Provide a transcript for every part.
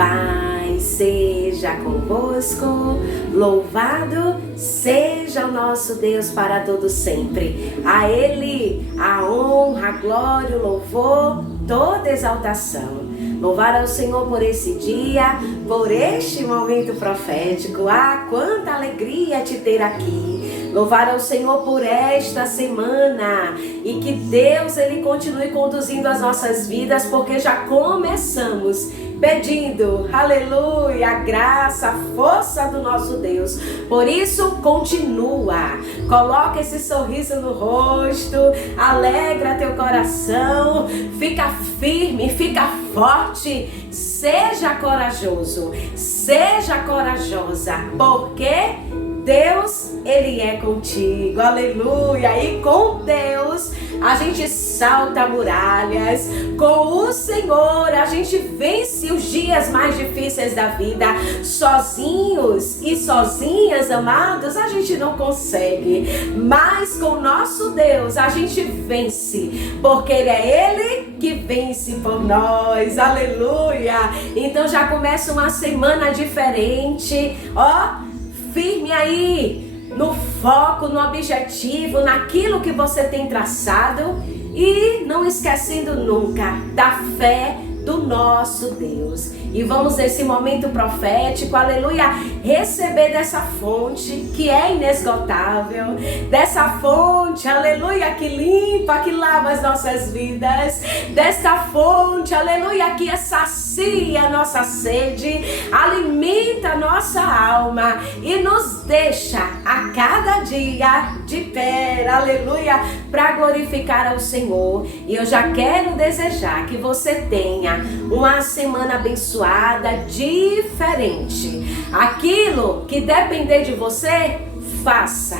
paz seja convosco, louvado seja o nosso Deus para todo sempre. A Ele a honra, a glória, o louvor, toda exaltação. Louvar ao Senhor por esse dia, por este momento profético. Ah, quanta alegria te ter aqui. Louvar ao Senhor por esta semana. E que Deus, Ele continue conduzindo as nossas vidas, porque já começamos pedindo, aleluia, a graça, a força do nosso Deus. Por isso, continua. Coloca esse sorriso no rosto, alegra teu coração, fica firme, fica forte, seja corajoso, seja corajosa, porque Deus, Ele é contigo, aleluia. E com Deus a gente salta muralhas, com o Senhor a gente vence os dias mais difíceis da vida. Sozinhos e sozinhas, amados, a gente não consegue, mas com o nosso Deus a gente vence, porque é Ele que vence por nós, aleluia. Então já começa uma semana diferente, ó, firme aí, no foco, no objetivo, naquilo que você tem traçado e não esquecendo nunca da fé do nosso Deus. E vamos nesse momento profético, aleluia, receber dessa fonte que é inesgotável, dessa fonte, aleluia, que limpa, que lava as nossas vidas, dessa fonte, aleluia, que sacia a nossa sede, alimenta a nossa alma e nos deixa a cada dia de pé, aleluia, para glorificar ao Senhor. E eu já quero desejar que você tenha uma semana abençoada, diferente. Aquilo que depender de você, faça.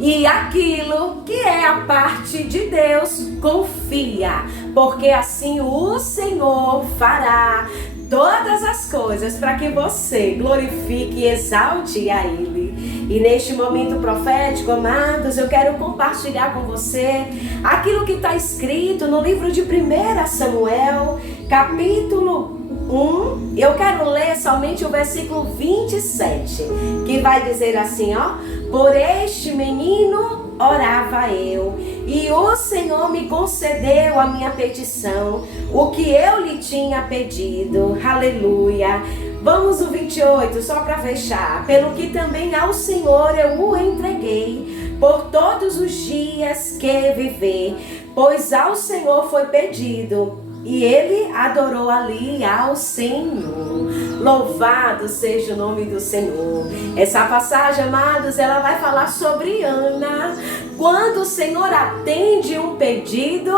E aquilo que é a parte de Deus, confia, porque assim o Senhor fará todas as coisas para que você glorifique e exalte a Ele. E neste momento profético, amados, eu quero compartilhar com você aquilo que está escrito no livro de 1 Samuel, capítulo 1, eu quero ler somente o versículo 27, que vai dizer assim, ó: por este menino orava eu, e o Senhor me concedeu a minha petição, o que eu lhe tinha pedido, aleluia. Vamos no 28, só para fechar. Pelo que também ao Senhor eu o entreguei, por todos os dias que viver, pois ao Senhor foi pedido, e ele adorou ali ao Senhor. Louvado seja o nome do Senhor. Essa passagem, amados, ela vai falar sobre Ana. Quando o Senhor atende um pedido,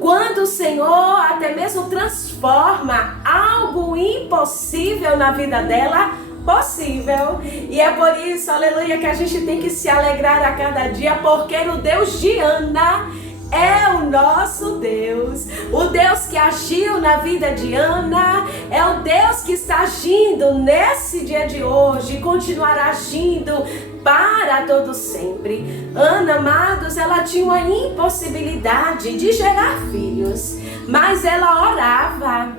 quando o Senhor até mesmo transforma algo impossível na vida dela possível. E é por isso, aleluia, que a gente tem que se alegrar a cada dia, porque o Deus de Ana é o nosso Deus. O Deus que agiu na vida de Ana é o Deus que está agindo nesse dia de hoje e continuará agindo para todo sempre. Ana, amados, ela tinha uma impossibilidade de gerar filhos, mas ela orava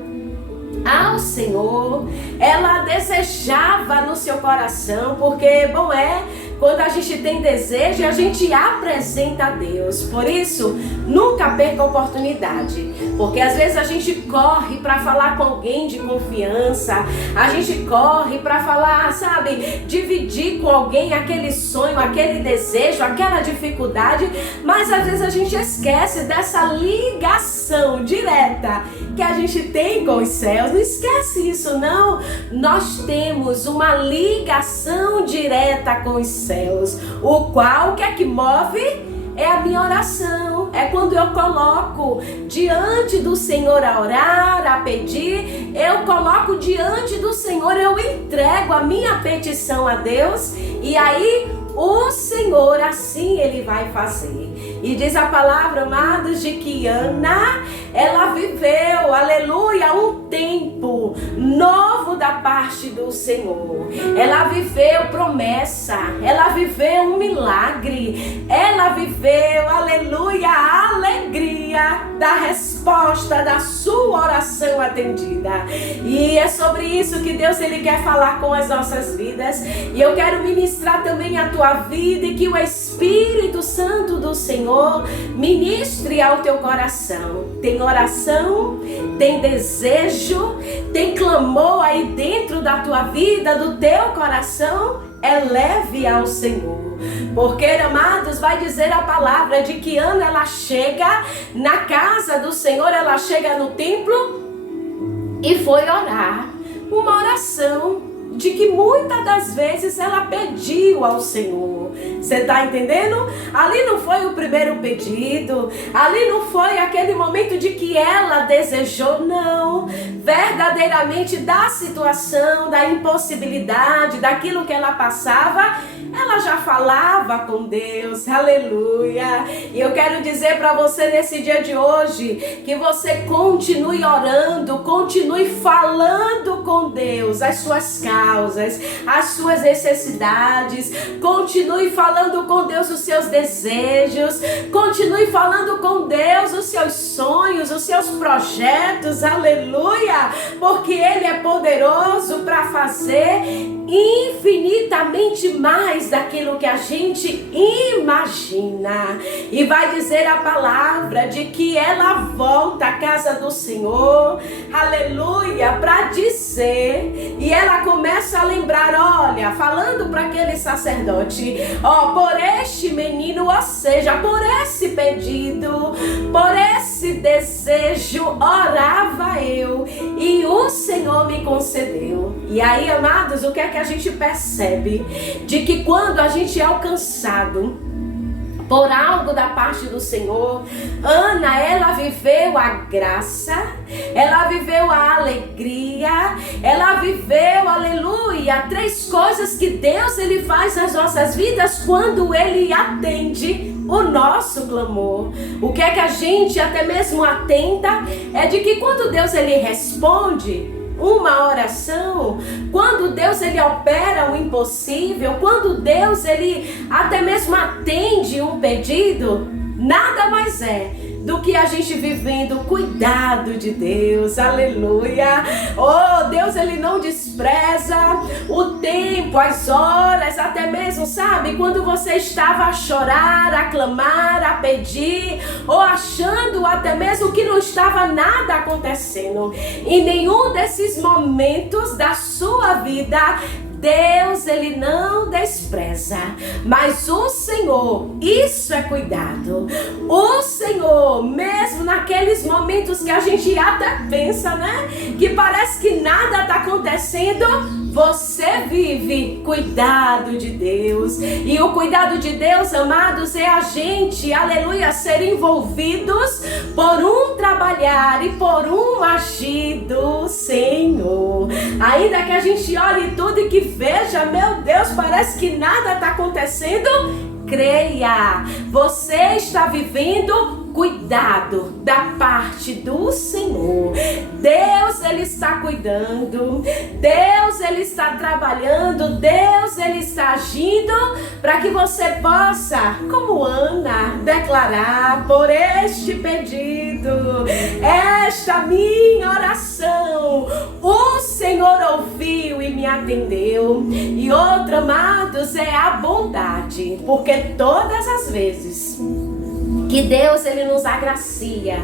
ao Senhor, ela desejava no seu coração, porque bom é quando a gente tem desejo, a gente apresenta a Deus. Por isso, nunca perca a oportunidade, porque às vezes a gente corre para falar com alguém de confiança, a gente corre para falar, sabe, dividir com alguém aquele sonho, aquele desejo, aquela dificuldade, mas às vezes a gente esquece dessa ligação direta que a gente tem com os céus. Não esquece isso, não. Nós temos uma ligação direta com os céus, o qual, o que é que move? É a minha oração. É quando eu coloco diante do Senhor a orar, a pedir, eu coloco diante do Senhor, eu entrego a minha petição a Deus, e aí o Senhor assim Ele vai fazer. E diz a palavra, amados, de que Ana, ela viveu, aleluia, um tempo novo da parte do Senhor. Ela viveu promessa, ela viveu um milagre, ela viveu, aleluia, a alegria da resposta da sua oração atendida. E é sobre isso que Deus ele quer falar com as nossas vidas. E eu quero ministrar também a tua vida e que o Espírito Santo do Senhor ministre ao teu coração. Tem oração, tem desejo, tem clamor aí dentro da tua vida, do teu coração. Eleve ao Senhor, porque, amados, vai dizer a palavra de que Ana, ela chega na casa do Senhor, ela chega no templo e foi orar uma oração de que muitas das vezes ela pediu ao Senhor. Você está entendendo? Ali não foi o primeiro pedido, ali não foi aquele momento de que ela desejou, não. Verdadeiramente da situação, da impossibilidade, daquilo que ela passava, ela já falava com Deus, aleluia. E eu quero dizer para você nesse dia de hoje, que você continue orando, continue falando com Deus as suas causas, as suas necessidades, continue falando com Deus os seus desejos, continue falando com Deus os seus sonhos, os seus projetos, aleluia, porque Ele é poderoso para fazer infinitamente mais daquilo que a gente imagina. E vai dizer a palavra de que ela volta à casa do Senhor, aleluia, para dizer, e ela começa a lembrar, olha, falando para aquele sacerdote, ó, por este menino, ou seja, por esse pedido, por esse desejo, orava eu, e o Senhor me concedeu. E aí, amados, o que é que a gente percebe? De que quando a gente é alcançado por algo da parte do Senhor, Ana, ela viveu a graça, ela viveu a alegria, ela viveu, aleluia, 3 coisas que Deus ele faz nas nossas vidas quando Ele atende o nosso clamor. O que é que a gente até mesmo atenta é de que quando Deus ele responde uma oração, quando Deus ele opera o impossível, quando Deus ele até mesmo atende um pedido, nada mais é do que a gente vivendo o cuidado de Deus, aleluia. Oh, Deus ele não despreza o tempo, as horas, até mesmo, sabe, quando você estava a chorar, a clamar, a pedir, ou achando até mesmo que não estava nada acontecendo, em nenhum desses momentos da sua vida, Deus ele não despreza, mas o Senhor, isso é cuidado. O Senhor, mesmo naqueles momentos que a gente até pensa, né, que parece que nada está acontecendo, você vive cuidado de Deus. E o cuidado de Deus, amados, é a gente, aleluia, ser envolvidos por um trabalhar e por um agir do Senhor. Ainda que a gente olhe tudo e que veja, meu Deus, parece que nada está acontecendo, creia, você está vivendo cuidado da parte do Senhor. Deus ele está cuidando, Deus ele está trabalhando, Deus ele está agindo para que você possa, como Ana, declarar por este pedido, esta minha oração, o Senhor ouviu e me atendeu. E outra, amados, é a bondade, porque todas as vezes que Deus ele nos agracia,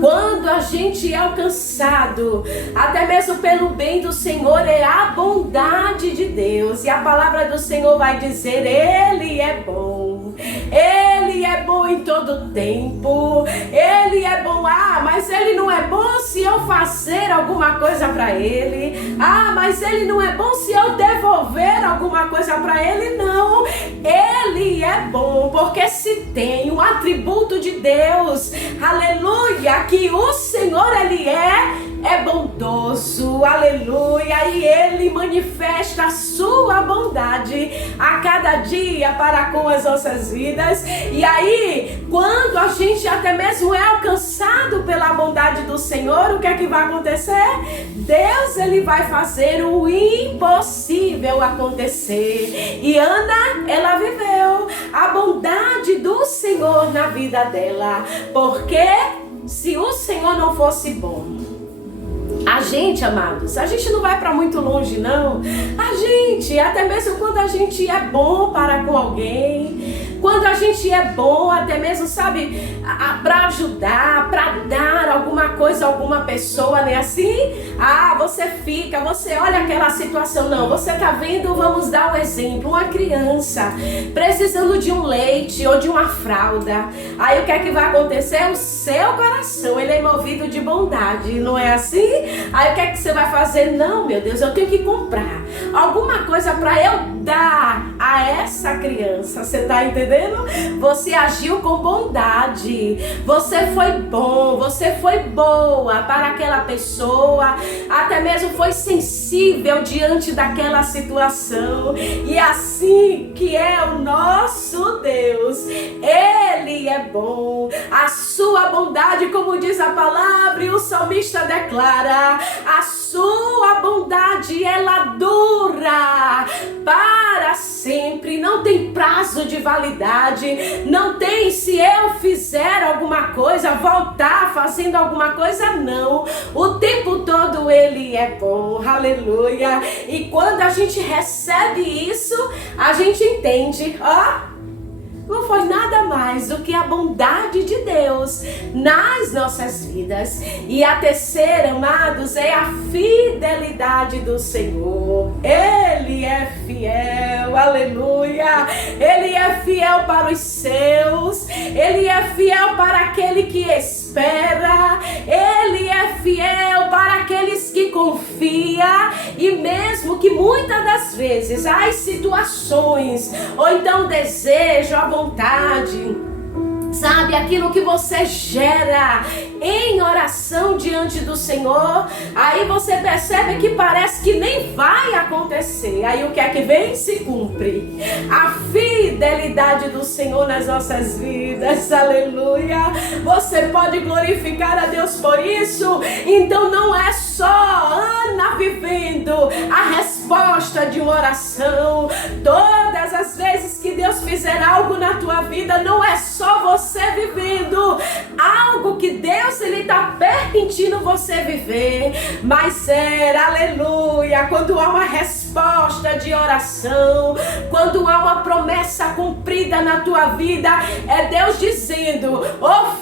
quando a gente é alcançado, até mesmo pelo bem do Senhor, é a bondade de Deus. E a palavra do Senhor vai dizer, Ele é bom, Ele é bom em todo tempo, Ele é bom, mas Ele não é bom se eu fazer alguma coisa para Ele, mas Ele não é bom se eu devolver alguma coisa para Ele, não. Ele é bom, porque se tem um atributo de Deus, aleluia, que o Senhor ele é é bondoso, aleluia, e Ele manifesta a sua bondade a cada dia para com as nossas vidas. E aí, quando a gente até mesmo é alcançado pela bondade do Senhor, o que é que vai acontecer? Deus, Ele vai fazer o impossível acontecer. E Ana, ela viveu a bondade do Senhor na vida dela, porque se o Senhor não fosse bom, a gente, amados, a gente não vai para muito longe, não. A gente, até mesmo quando a gente é bom para com alguém, quando a gente é bom, até mesmo, sabe, para ajudar, para dar alguma coisa a alguma pessoa, né? Assim, você olha aquela situação, não, você tá vendo, vamos dar um exemplo, uma criança precisando de um leite ou de uma fralda. Aí o que é que vai acontecer? O seu coração, ele é movido de bondade, não é assim? Aí o que é que você vai fazer? Não, meu Deus, eu tenho que comprar alguma coisa para eu dar a essa criança. Você tá entendendo? Você agiu com bondade, você foi bom, você foi boa para aquela pessoa, até mesmo foi sensível diante daquela situação. E assim que é o nosso Deus, Ele é bom, a sua bondade, como diz a palavra e o salmista declara, a sua bondade, ela dura para sempre, não tem prazo de validade, não tem se eu fizer alguma coisa, voltar fazendo alguma coisa, não. O tempo todo Ele é bom, aleluia. E quando a gente recebe isso, a gente entende, não foi nada mais do que a bondade de Deus nas nossas vidas. E a terceira, amados, é a fidelidade do Senhor. Ele é fiel, aleluia. Ele é fiel para os seus. Ele é fiel para aquele que espera. Ele é fiel para aqueles que confiam. E mesmo que muitas das vezes as situações, ou então desejo, a vontade, sabe, aquilo que você gera em oração diante do Senhor, aí você percebe que parece que nem vai acontecer. Aí o que é que vem? Se cumpre. A fidelidade do Senhor nas nossas vidas, aleluia. Você pode glorificar a Deus por isso? Então não é só Ana vivendo a resposta de uma oração. Todas as vezes que Deus fizer algo na tua vida, não é só você vivendo algo que Deus, Ele está permitindo você viver, mas aleluia, quando há uma resposta de oração, quando há uma promessa cumprida na tua vida, é Deus dizendo,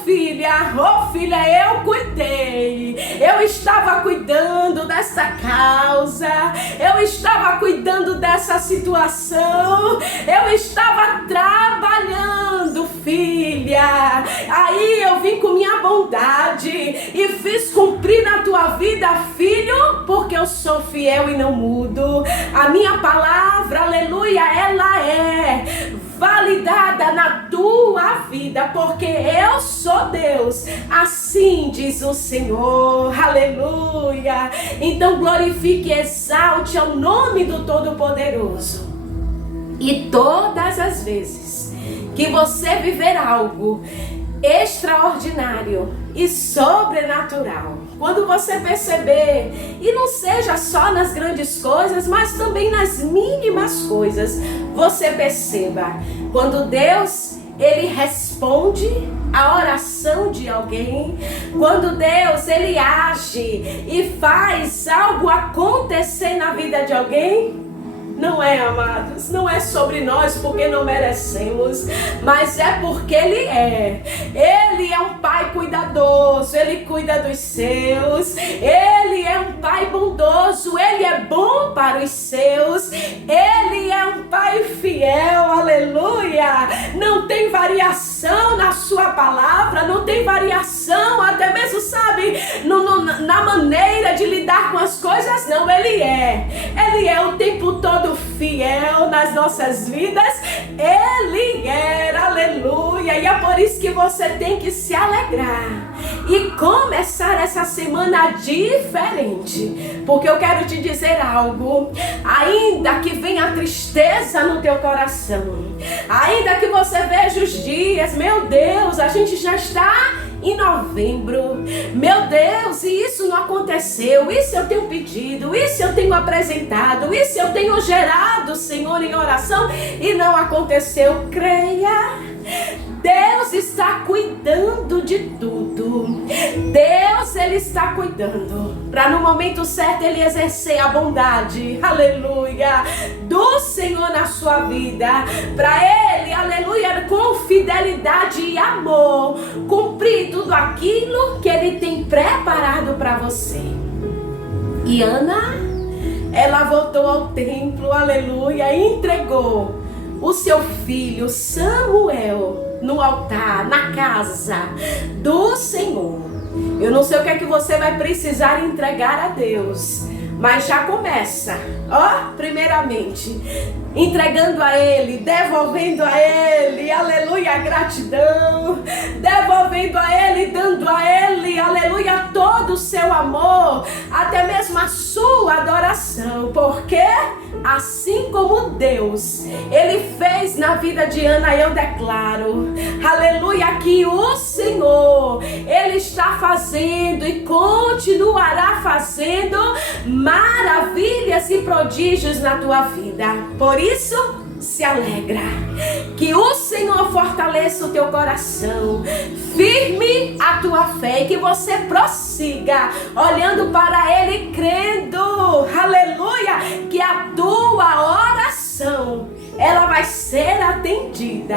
filha, eu cuidei, eu estava cuidando dessa causa, eu estava cuidando dessa situação, eu estava trabalhando, filha. Aí eu vim com minha bondade e fiz cumprir na tua vida, filho, porque eu sou fiel e não mudo. A minha palavra, aleluia, ela é validada na tua vida, porque eu sou Deus, assim diz o Senhor, aleluia. Então glorifique e exalte ao nome do Todo-Poderoso. E todas as vezes que você viver algo extraordinário e sobrenatural, quando você perceber, e não seja só nas grandes coisas, mas também nas mínimas coisas, você perceba, quando Deus, Ele responde a oração de alguém, quando Deus, Ele age e faz algo acontecer na vida de alguém, não é, amados, não é sobre nós porque não merecemos, mas é porque Ele é um Pai cuidadoso, Ele cuida dos seus, Ele é um Pai bondoso, Ele é bom para os seus, Ele é um Pai fiel, aleluia. Não tem variação na sua palavra, não tem variação, até mesmo, sabe, na maneira de lidar com as coisas, não, Ele é o tempo todo fiel nas nossas vidas, Ele aleluia, e é por isso que você tem que se alegrar e começar essa semana diferente, porque eu quero te dizer algo. Ainda que venha tristeza no teu coração, ainda que você veja os dias, meu Deus, a gente já está em novembro, meu Deus, e isso não aconteceu, isso eu tenho pedido, isso eu tenho apresentado, isso eu tenho gerado, Senhor, em oração, e não aconteceu. Creia, Deus está cuidando de tudo. Deus, Ele está cuidando para no momento certo Ele exercer a bondade, aleluia, do Senhor na sua vida, para Ele, aleluia, com fidelidade e amor, cumprir tudo aquilo que Ele tem preparado para você. E Ana, ela voltou ao templo, aleluia, e entregou o seu filho Samuel no altar, na casa do Senhor. Eu não sei o que é que você vai precisar entregar a Deus, mas já começa, primeiramente, entregando a Ele, devolvendo a Ele, aleluia, gratidão, devolvendo a Ele, dando a Ele, aleluia, todo o seu amor, até mesmo a sua adoração, porque assim como Deus, Ele fez na vida de Ana, eu declaro, aleluia, que o Senhor, Ele está fazendo e continuará fazendo maravilhas e prodígios na tua vida. Por isso, se alegra, que o Senhor fortaleça o teu coração, firme a tua fé e que você prossiga olhando para Ele, crendo, aleluia, que a tua oração ela vai ser atendida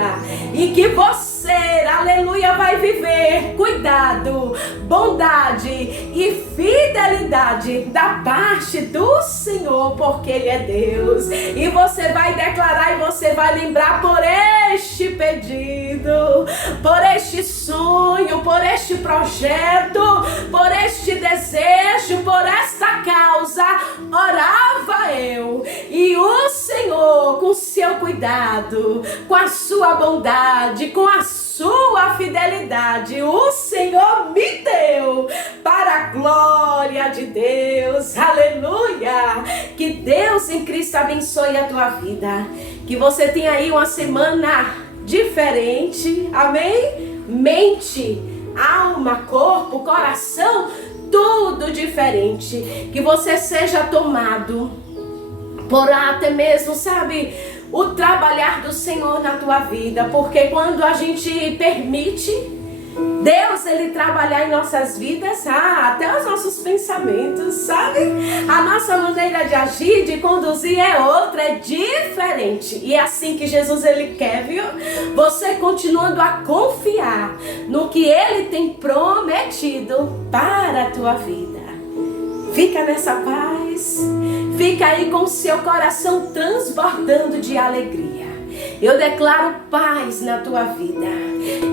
e que você, aleluia, vai viver cuidado, bondade e fidelidade da parte do Senhor, porque Ele é Deus. E você vai declarar e você vai lembrar por este pedido, por este sonho, por este projeto, por este desejo, por esta causa, orava eu, e o Senhor, com seu cuidado, com a sua bondade, com a sua fidelidade, o Senhor me deu para a glória de Deus, aleluia. Que Deus em Cristo abençoe a tua vida, que você tenha aí uma semana diferente, amém? Mente, alma, corpo, coração, tudo diferente, que você seja tomado por até mesmo, sabe, o trabalhar do Senhor na tua vida, porque quando a gente permite Deus, Ele trabalhar em nossas vidas, até os nossos pensamentos, sabe? A nossa maneira de agir, de conduzir é outra, é diferente. E é assim que Jesus, Ele quer, viu? Você continuando a confiar no que Ele tem prometido para a tua vida. Fica nessa paz, fica aí com o seu coração transbordando de alegria. Eu declaro paz na tua vida.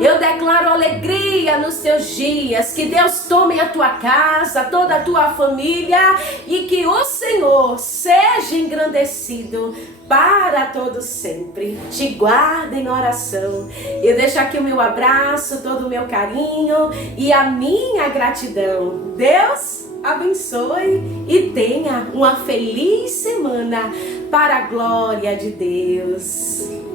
Eu declaro alegria nos teus dias. Que Deus tome a tua casa, toda a tua família, e que o Senhor seja engrandecido para todos sempre. Te guarda em oração. Eu deixo aqui o meu abraço, todo o meu carinho e a minha gratidão. Deus abençoe e tenha uma feliz semana para a glória de Deus.